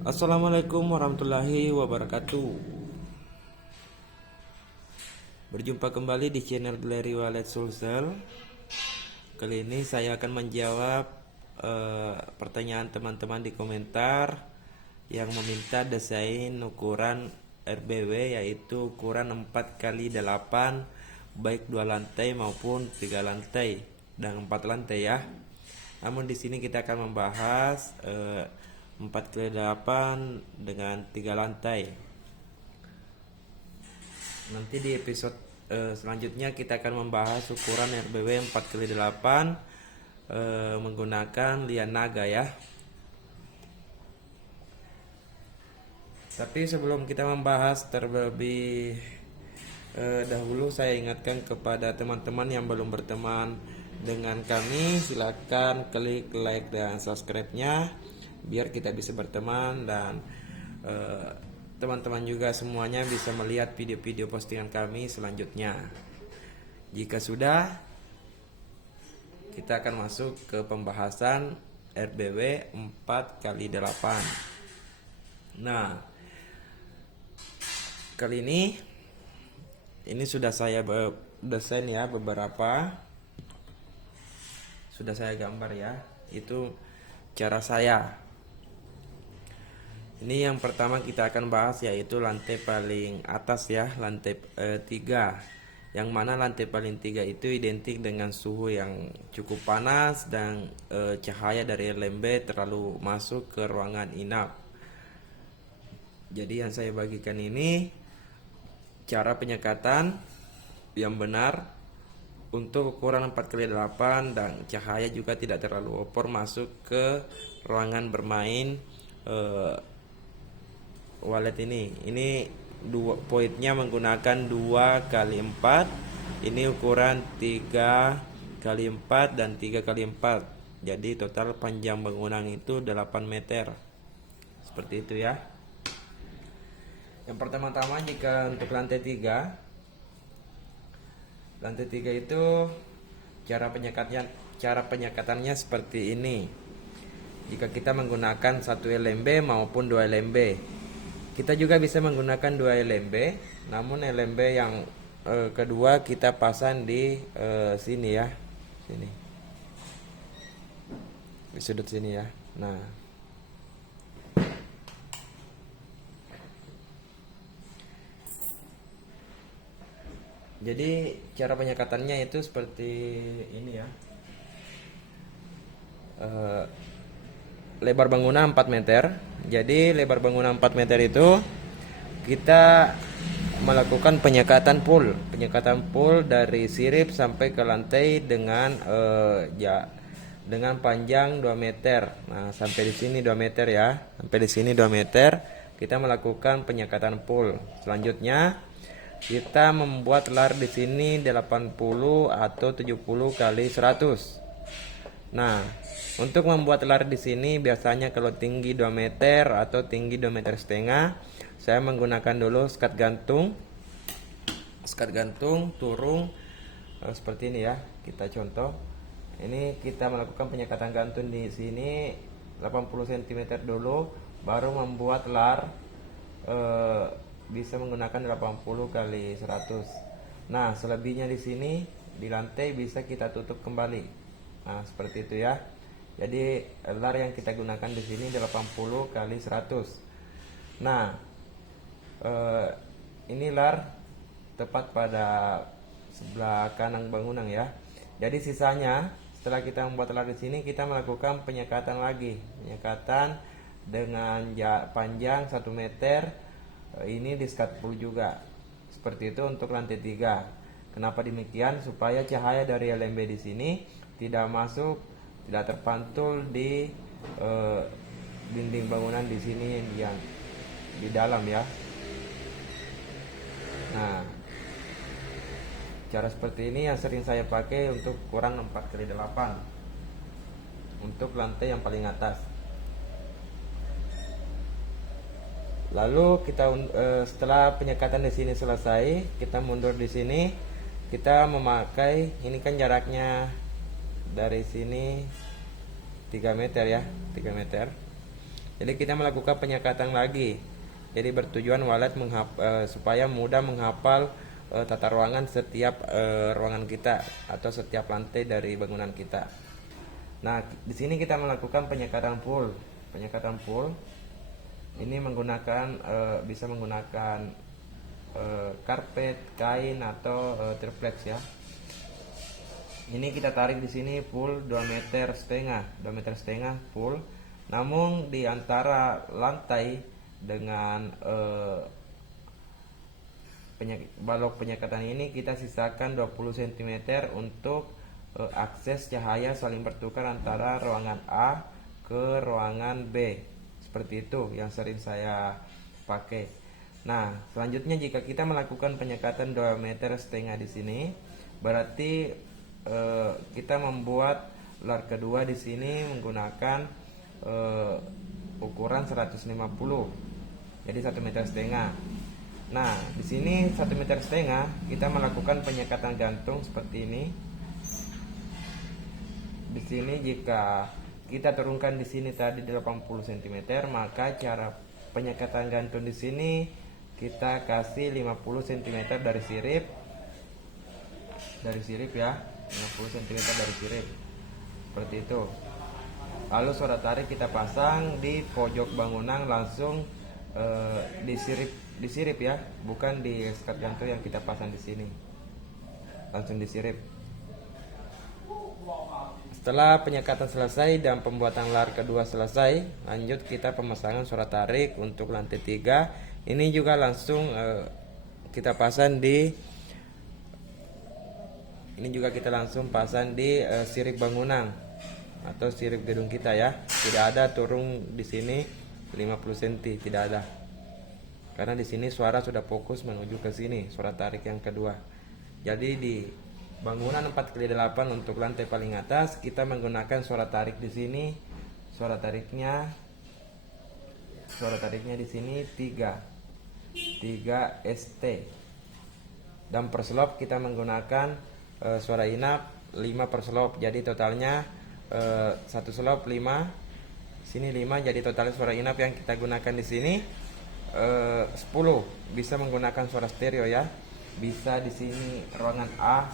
Assalamualaikum warahmatullahi wabarakatuh. Berjumpa kembali di channel Glary Wallet Sulsel. Kali ini saya akan menjawab pertanyaan teman-teman di komentar yang meminta desain ukuran RBW, yaitu ukuran 4x8 baik 2 lantai maupun 3 lantai dan 4 lantai ya. Namun di sini kita akan membahas 4x8 dengan 3 lantai. Nanti di episode selanjutnya kita akan membahas ukuran RBW 4x8 menggunakan lian naga ya. Tapi sebelum kita membahas terlebih dahulu, saya ingatkan kepada teman-teman yang belum berteman dengan kami, silakan klik like dan subscribe-nya biar kita bisa berteman dan teman-teman juga semuanya bisa melihat video-video postingan kami selanjutnya. Jika sudah, kita akan masuk ke pembahasan RBW 4x8. Nah, kali ini sudah saya desain ya, beberapa sudah saya gambar ya. Itu cara saya. Ini yang pertama kita akan bahas, yaitu lantai paling atas ya, lantai 3. Yang mana lantai paling 3 itu identik dengan suhu yang cukup panas dan cahaya dari LMB terlalu masuk ke ruangan inap. Jadi yang saya bagikan ini cara penyekatan yang benar untuk ukuran 4x8 dan cahaya juga tidak terlalu opor masuk ke ruangan bermain wallet ini. Ini dua poinnya menggunakan 2x4. Ini ukuran 3x4 dan 3x4. Jadi total panjang bangunan itu 8 meter. Seperti itu ya. Yang pertama-tama, jika untuk lantai 3 itu cara penyekatannya seperti ini. Jika kita menggunakan 1 LMB maupun 2 LMB, kita juga bisa menggunakan 2 LMB, namun LMB yang kedua kita pasang di sini ya, sini di sudut sini ya. Nah, jadi cara penyekatannya itu seperti ini ya. Lebar bangunan 4 meter. Jadi lebar bangunan 4 meter itu kita melakukan penyekatan full dari sirip sampai ke lantai dengan dengan panjang 2 meter. Nah, sampai di sini 2 meter ya. Sampai di sini 2 meter kita melakukan penyekatan full. Selanjutnya kita membuat lar di sini 80 atau 70 kali 100. Nah, untuk membuat lar di sini biasanya kalau tinggi 2 meter atau tinggi 2 meter setengah, saya menggunakan dulu skat gantung turun seperti ini ya. Kita contoh. Ini kita melakukan penyekatan gantung di sini 80 cm dulu, baru membuat lar bisa menggunakan 80 kali 100. Nah, selebihnya di sini di lantai bisa kita tutup kembali. Nah, seperti itu ya. Jadi lar yang kita gunakan di sini 80 kali 100. Nah, ini lar tepat pada sebelah kanan bangunan ya. Jadi sisanya setelah kita membuat lar di sini, kita melakukan penyekatan lagi, penyekatan dengan panjang 1 meter. Ini di skat full juga. Seperti itu untuk lantai 3. Kenapa demikian? Supaya cahaya dari LMB di sini tidak masuk, tidak terpantul di dinding bangunan di sini yang di dalam ya. Nah, cara seperti ini yang sering saya pakai untuk ukuran 4x8 untuk lantai yang paling atas. Lalu kita setelah penyekatan di sini selesai, kita mundur di sini. Kita memakai, ini kan jaraknya dari sini 3 meter ya, 3 meter. Jadi kita melakukan penyekatan lagi. Jadi bertujuan walet supaya mudah menghafal tata ruangan setiap ruangan kita atau setiap lantai dari bangunan kita. Nah, di sini kita melakukan penyekatan full. Penyekatan full ini bisa menggunakan karpet, kain atau triplex ya. Ini kita tarik di sini full 2,5 meter full. Namun di antara lantai dengan balok penyekatan ini kita sisakan 20 cm untuk akses cahaya saling bertukar antara ruangan A ke ruangan B. Seperti itu yang sering saya pakai. Nah, selanjutnya jika kita melakukan penyekatan 2,5 meter di sini, berarti kita membuat lar kedua di sini menggunakan ukuran 150. Jadi 1,5 meter. Nah, di sini 1,5 meter kita melakukan penyekatan gantung seperti ini. Di sini jika kita turunkan di sini tadi 80 cm, maka cara penyekatan gantung di sini kita kasih 50 cm dari sirip. Dari sirip ya, 50 cm dari sirip. Seperti itu. Lalu suara tarik kita pasang di pojok bangunan langsung di sirip ya, bukan di sekat gantung yang kita pasang di sini. Langsung di sirip. Setelah penyekatan selesai dan pembuatan lar kedua selesai, lanjut kita pemasangan suara tarik untuk lantai 3. Ini juga langsung kita pasang di sirip bangunan atau sirip gedung kita ya. Tidak ada turun di sini 50 cm, tidak ada. Karena di sini suara sudah fokus menuju ke sini, suara tarik yang kedua. Jadi di bangunan 4x8 untuk lantai paling atas kita menggunakan suara tarik di sini. Suara tariknya di sini 3 ST. Dan per slop kita menggunakan suara inap 5 per slop. Jadi totalnya 1 slop 5, sini 5, jadi total suara inap yang kita gunakan di sini 10. Bisa menggunakan suara stereo ya. Bisa di sini ruangan A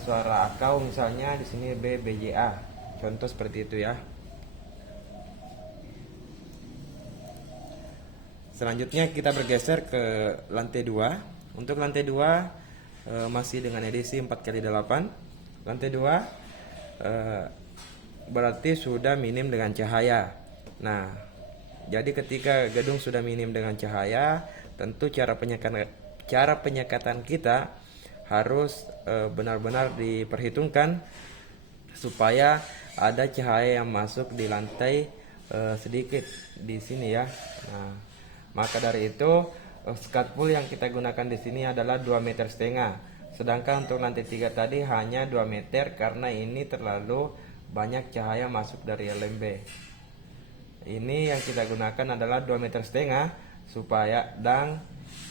suara akau misalnya, di sini B BJA. Contoh seperti itu ya. Selanjutnya kita bergeser ke lantai 2. Untuk lantai 2 masih dengan edisi 4x8. Lantai 2 berarti sudah minim dengan cahaya. Nah, jadi ketika gedung sudah minim dengan cahaya, tentu cara penyekatan kita harus benar-benar diperhitungkan supaya ada cahaya yang masuk di lantai sedikit di sini ya. Nah, maka dari itu skat full yang kita gunakan di sini adalah 2,5 meter. Sedangkan untuk lantai 3 tadi hanya 2 meter karena ini terlalu banyak cahaya masuk dari LMB. Ini yang kita gunakan adalah 2,5 meter supaya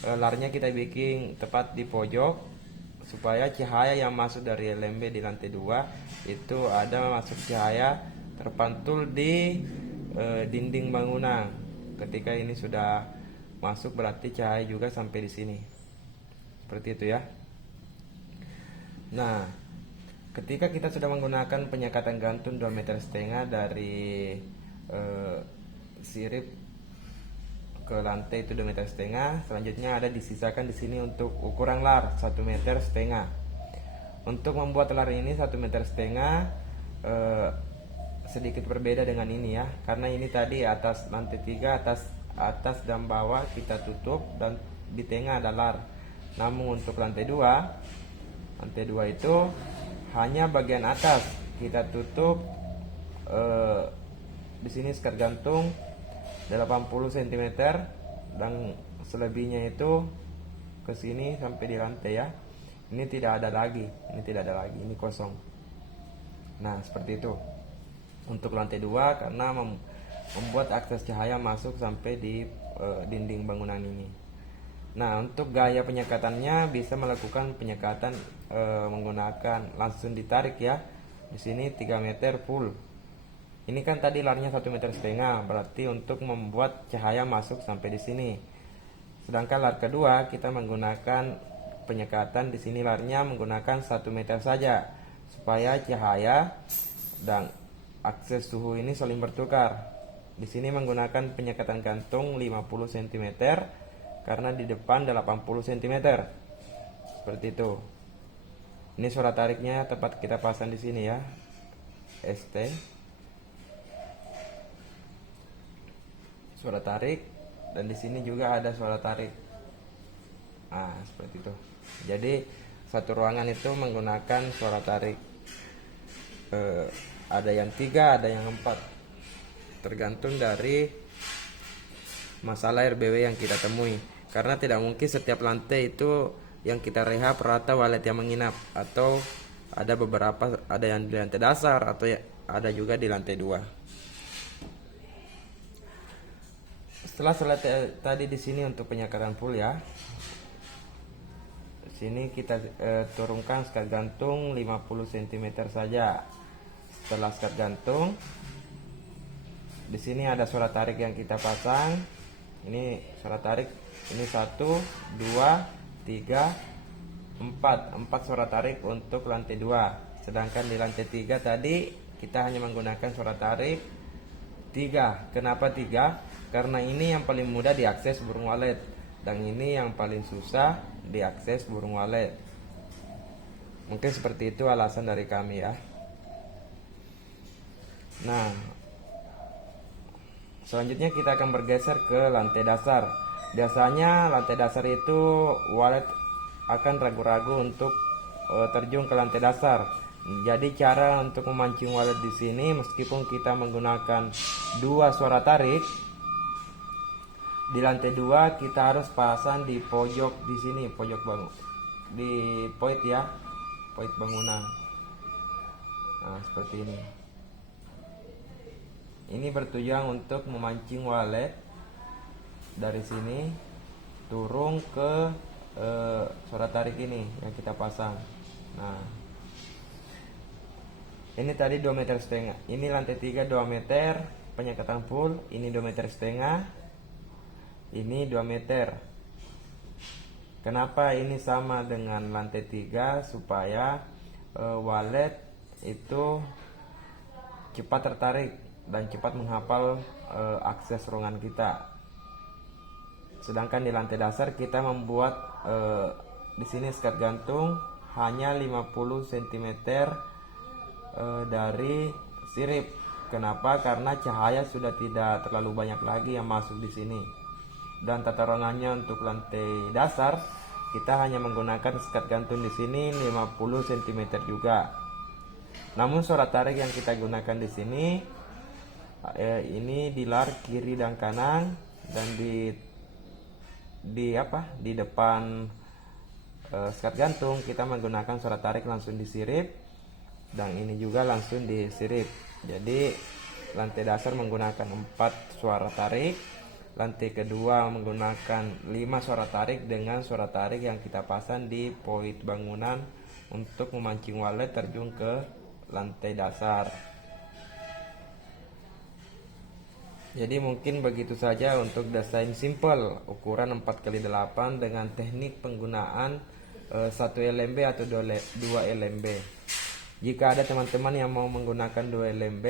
larnya kita bikin tepat di pojok supaya cahaya yang masuk dari LMB di lantai 2 itu ada masuk cahaya terpantul di dinding bangunan. Ketika ini sudah masuk berarti cahaya juga sampai di sini. Seperti itu ya. Nah, ketika kita sudah menggunakan penyekatan gantung 2,5 meter dari sirip ke lantai itu 2,5 meter. Selanjutnya ada disisakan di sini untuk ukuran lar 1,5 meter. Untuk membuat lar ini 1,5 meter sedikit berbeda dengan ini ya, karena ini tadi atas lantai 3 atas dan bawah kita tutup dan di tengah ada lar. Namun untuk lantai 2 itu hanya bagian atas kita tutup di sini sekat gantung 80 cm dan selebihnya itu ke sini sampai di lantai ya. Ini tidak ada lagi, ini kosong. Nah, seperti itu. Untuk lantai 2 karena membuat akses cahaya masuk sampai di dinding bangunan ini. Nah, untuk gaya penyekatannya bisa melakukan penyekatan menggunakan langsung ditarik ya. Di sini 3 meter full. Ini kan tadi larnya 1,5 meter, berarti untuk membuat cahaya masuk sampai di sini. Sedangkan lar kedua kita menggunakan penyekatan, di sini larnya menggunakan 1 meter saja supaya cahaya dan akses suhu ini saling bertukar. Di sini menggunakan penyekatan gantung 50 cm karena di depan 80 cm. Seperti itu. Ini suara tariknya tepat kita pasang di sini ya. ST. Suara tarik, dan di sini juga ada suara tarik. Nah, seperti itu. Jadi satu ruangan itu menggunakan suara tarik. Ada yang 3, ada yang 4, tergantung dari masalah RBW yang kita temui. Karena tidak mungkin setiap lantai itu yang kita rehab rata walet yang menginap, atau ada beberapa, ada yang di lantai dasar atau ada juga di lantai 2. Setelah selesai tadi di sini untuk penyekatan full ya. Sini kita turunkan sekat gantung 50 cm saja. Setelah sekat gantung, di sini ada suara tarik yang kita pasang. Ini suara tarik, ini 1, 2, 3, 4 suara tarik untuk lantai 2. Sedangkan di lantai 3 tadi kita hanya menggunakan suara tarik 3. Kenapa 3? Karena ini yang paling mudah diakses burung walet, dan ini yang paling susah diakses burung walet. Mungkin seperti itu alasan dari kami ya. Nah, selanjutnya kita akan bergeser ke lantai dasar. Biasanya lantai dasar itu walet akan ragu-ragu untuk terjun ke lantai dasar. Jadi cara untuk memancing walet di sini, meskipun kita menggunakan 2 suara tarik, di lantai 2 kita harus pasang di pojok di sini, pojok bangun, di poin ya, poin bangunan. Nah, seperti ini. Ini bertujuan untuk memancing walet dari sini turun ke suara tarik ini yang kita pasang. Nah, ini tadi 2,5 meter. Ini lantai 3 2 meter penyekatan full. Ini 2,5 meter. Ini 2 meter. Kenapa ini sama dengan lantai 3? Supaya walet itu cepat tertarik dan cepat menghafal akses ruangan kita. Sedangkan di lantai dasar kita membuat di sini sekat gantung hanya 50 cm dari sirip. Kenapa? Karena cahaya sudah tidak terlalu banyak lagi yang masuk di sini. Dan tata ruangannya untuk lantai dasar kita hanya menggunakan sekat gantung di sini 50 cm juga. Namun suara tarik yang kita gunakan di sini ini di lar kiri dan kanan, dan di depan sekat gantung kita menggunakan suara tarik langsung di sirip, dan ini juga langsung di sirip. Jadi lantai dasar menggunakan 4 suara tarik. Lantai kedua menggunakan 5 suara tarik dengan suara tarik yang kita pasang di poin bangunan untuk memancing walet terjun ke lantai dasar. Jadi mungkin begitu saja untuk desain simple ukuran 4x8 dengan teknik penggunaan 1 LMB atau 2 LMB. Jika ada teman-teman yang mau menggunakan 2 LMB,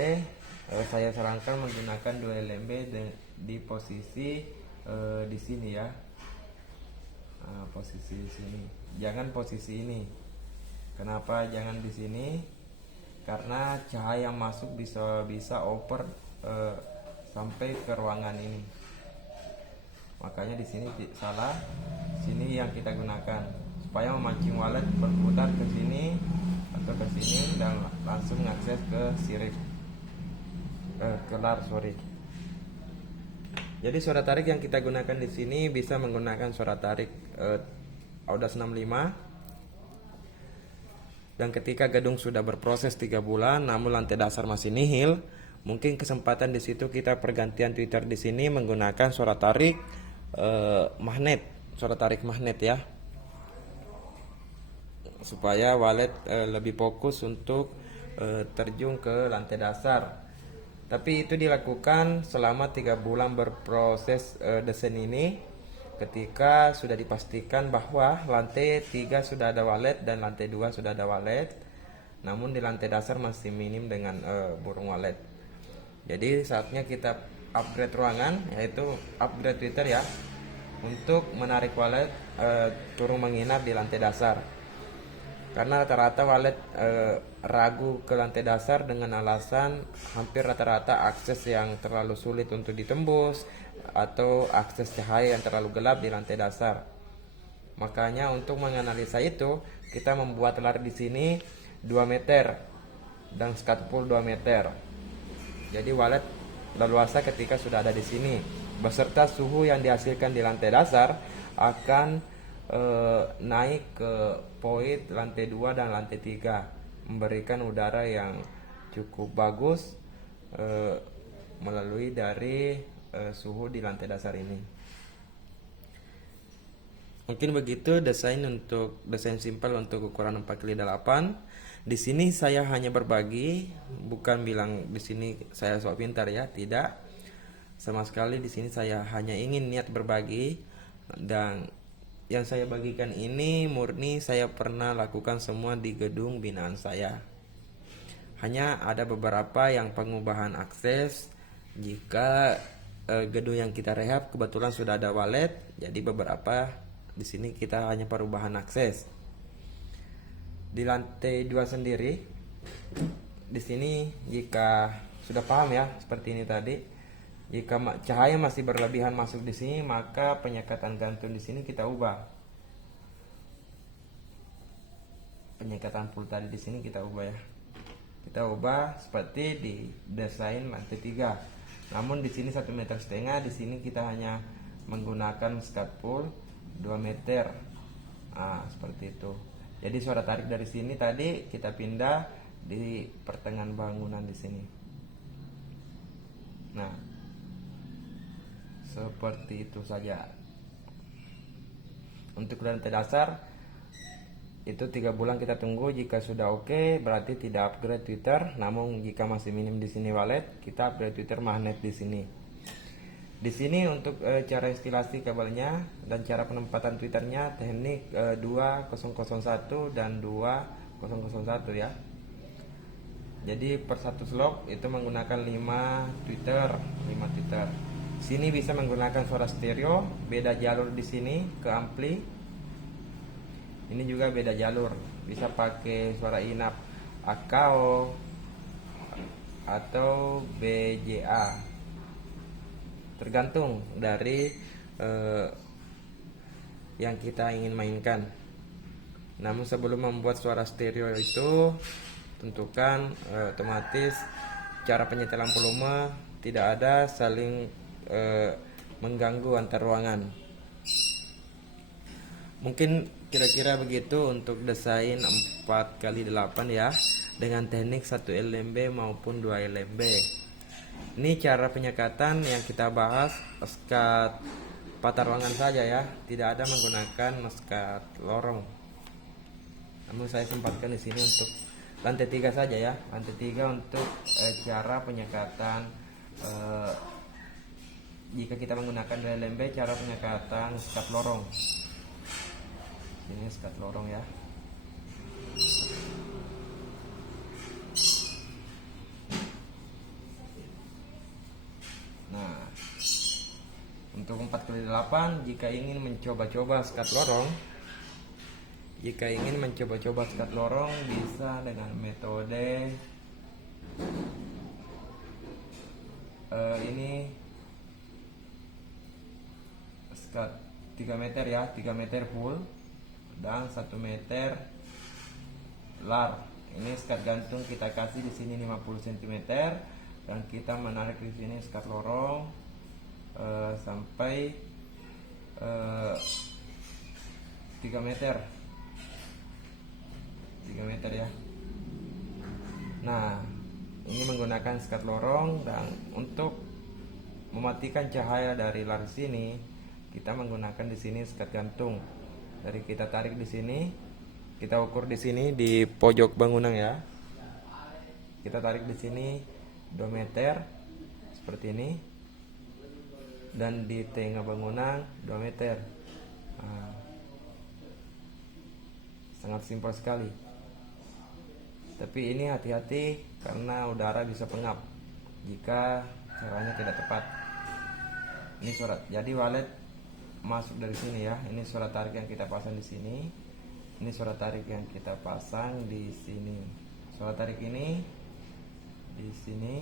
saya sarankan menggunakan 2 LMB di posisi di sini ya. Posisi di sini. Jangan posisi ini. Kenapa jangan di sini? Karena cahaya yang masuk bisa over sampai ke ruangan ini. Makanya di sini salah. Sini yang kita gunakan supaya memancing walet berputar ke sini atau ke sini dan langsung mengakses ke sirip. Kelar, sorry. Jadi suara tarik yang kita gunakan di sini bisa menggunakan suara tarik Audas 65. Dan ketika gedung sudah berproses 3 bulan, namun lantai dasar masih nihil, mungkin kesempatan di situ kita pergantian Twitter di sini menggunakan suara tarik magnet, suara tarik magnet ya, supaya walet lebih fokus untuk terjun ke lantai dasar. Tapi itu dilakukan selama 3 bulan berproses desain ini, ketika sudah dipastikan bahwa lantai 3 sudah ada walet dan lantai 2 sudah ada walet, namun di lantai dasar masih minim dengan burung walet. Jadi saatnya kita upgrade ruangan, yaitu upgrade Twitter ya, untuk menarik walet turun menginap di lantai dasar. Karena rata-rata walet ragu ke lantai dasar dengan alasan hampir rata-rata akses yang terlalu sulit untuk ditembus atau akses cahaya yang terlalu gelap di lantai dasar. Makanya untuk menganalisa itu, kita membuat lar di sini 2 meter dan skat pool 2 meter. Jadi walet leluasa ketika sudah ada di sini, beserta suhu yang dihasilkan di lantai dasar akan naik ke poin lantai 2 dan lantai 3, memberikan udara yang cukup bagus melalui dari suhu di lantai dasar ini. Mungkin begitu desain simpel untuk ukuran 4x8. Di sini saya hanya berbagi, bukan bilang di sini saya sok pintar ya, tidak. Sama sekali di sini saya hanya ingin niat berbagi, dan yang saya bagikan ini murni saya pernah lakukan semua di gedung binaan saya. Hanya ada beberapa yang pengubahan akses jika gedung yang kita rehab kebetulan sudah ada walet, jadi beberapa di sini kita hanya perubahan akses. Di lantai 2 sendiri, di sini jika sudah paham ya seperti ini tadi, jika cahaya masih berlebihan masuk di sini, maka penyekatan gantung di sini kita ubah. Penyekatan pool tadi di sini kita ubah ya. Kita ubah seperti di desain lantai 3. Namun di sini 1,5 meter, di sini kita hanya menggunakan skat pool 2 meter. Seperti itu. Jadi suara tarik dari sini tadi kita pindah di pertengahan bangunan di sini. Nah, seperti itu saja. Untuk lantai dasar itu 3 bulan kita tunggu. Jika sudah oke, berarti tidak upgrade Twitter. Namun jika masih minim di sini walet, kita upgrade Twitter magnet di sini. Di sini untuk cara instalasi kabelnya dan cara penempatan Twitternya teknik 2001 dan 2001 ya. Jadi per satu slot itu menggunakan 5 Twitter. Sini bisa menggunakan suara stereo, beda jalur di sini ke ampli. Ini juga beda jalur, bisa pakai suara inap AKO atau BJA. Tergantung dari yang kita ingin mainkan. Namun sebelum membuat suara stereo itu, tentukan otomatis cara penyetelan volume tidak ada saling mengganggu antar ruangan. Mungkin kira-kira begitu untuk desain 4x8 ya, dengan teknik 1 LMB maupun 2 LMB. Ini cara penyekatan yang kita bahas skat patah ruangan saja ya, tidak ada menggunakan skat lorong. Namun saya sempatkan di sini untuk lantai 3 saja ya, lantai 3 untuk cara penyekatan. Jika kita menggunakan LMB, cara penyekatan skat lorong. Ini skat lorong ya. Nah, untuk 4x8 jika ingin mencoba-coba skat lorong, bisa dengan metode ini skat 3 meter ya, 3 meter full dan 1 meter lar. Ini skat gantung kita kasih di sini 50 cm dan kita menarik di sini skat lorong sampai 3 meter ya. Nah, ini menggunakan skat lorong, dan untuk mematikan cahaya dari lar sini kita menggunakan di sini skat gantung. Dari kita tarik di sini, kita ukur di sini di pojok bangunan ya. Kita tarik di sini 2 meter seperti ini, dan di tengah bangunan 2 meter. Nah, sangat simpel sekali, tapi ini hati-hati karena udara bisa pengap jika caranya tidak tepat. Ini surat, jadi walet masuk dari sini ya. Ini surat tarik yang kita pasang di sini. Ini surat tarik yang kita pasang di sini. Surat tarik ini di sini,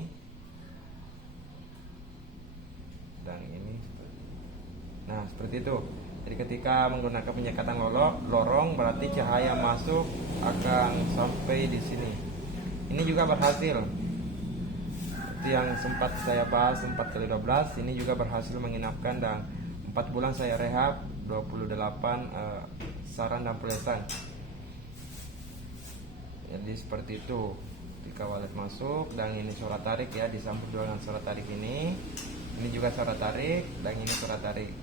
dan ini. Nah, seperti itu. Jadi ketika menggunakan penyekatan lorong, berarti cahaya masuk akan sampai di sini. Ini juga berhasil. Itu yang sempat saya bahas 4x12, ini juga berhasil menginapkan, dan 4 bulan saya rehab 28 saran dan pelesan. Jadi seperti itu ketika walet masuk. Dan ini surat tarik ya, disambung dengan surat tarik ini juga surat tarik, dan ini surat tarik.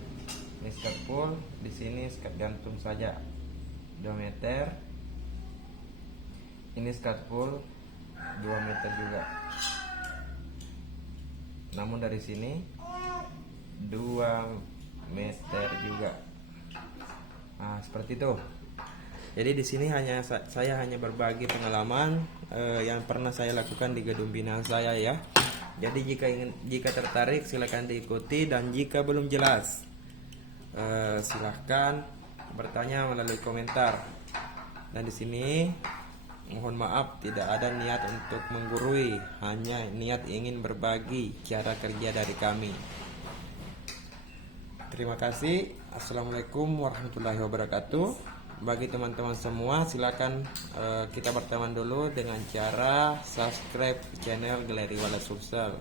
Ini skirt full, di sini skirt gantung saja 2 meter. Ini skirt full 2 meter juga, namun dari sini 2 meter juga. Nah, seperti itu. Jadi di sini saya hanya berbagi pengalaman yang pernah saya lakukan di gedung binaan saya ya. Jadi jika tertarik silakan diikuti, dan jika belum jelas silahkan bertanya melalui komentar. Dan di sini mohon maaf, tidak ada niat untuk menggurui, hanya niat ingin berbagi cara kerja dari kami. Terima kasih. Assalamualaikum warahmatullahi wabarakatuh. Bagi teman-teman semua, silakan kita berteman dulu dengan cara subscribe channel Galeri Walet Sulsel.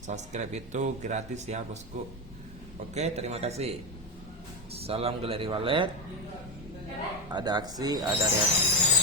Subscribe itu gratis ya bosku. Oke, terima kasih. Salam Galeri Walet. Ada aksi, ada reaksi.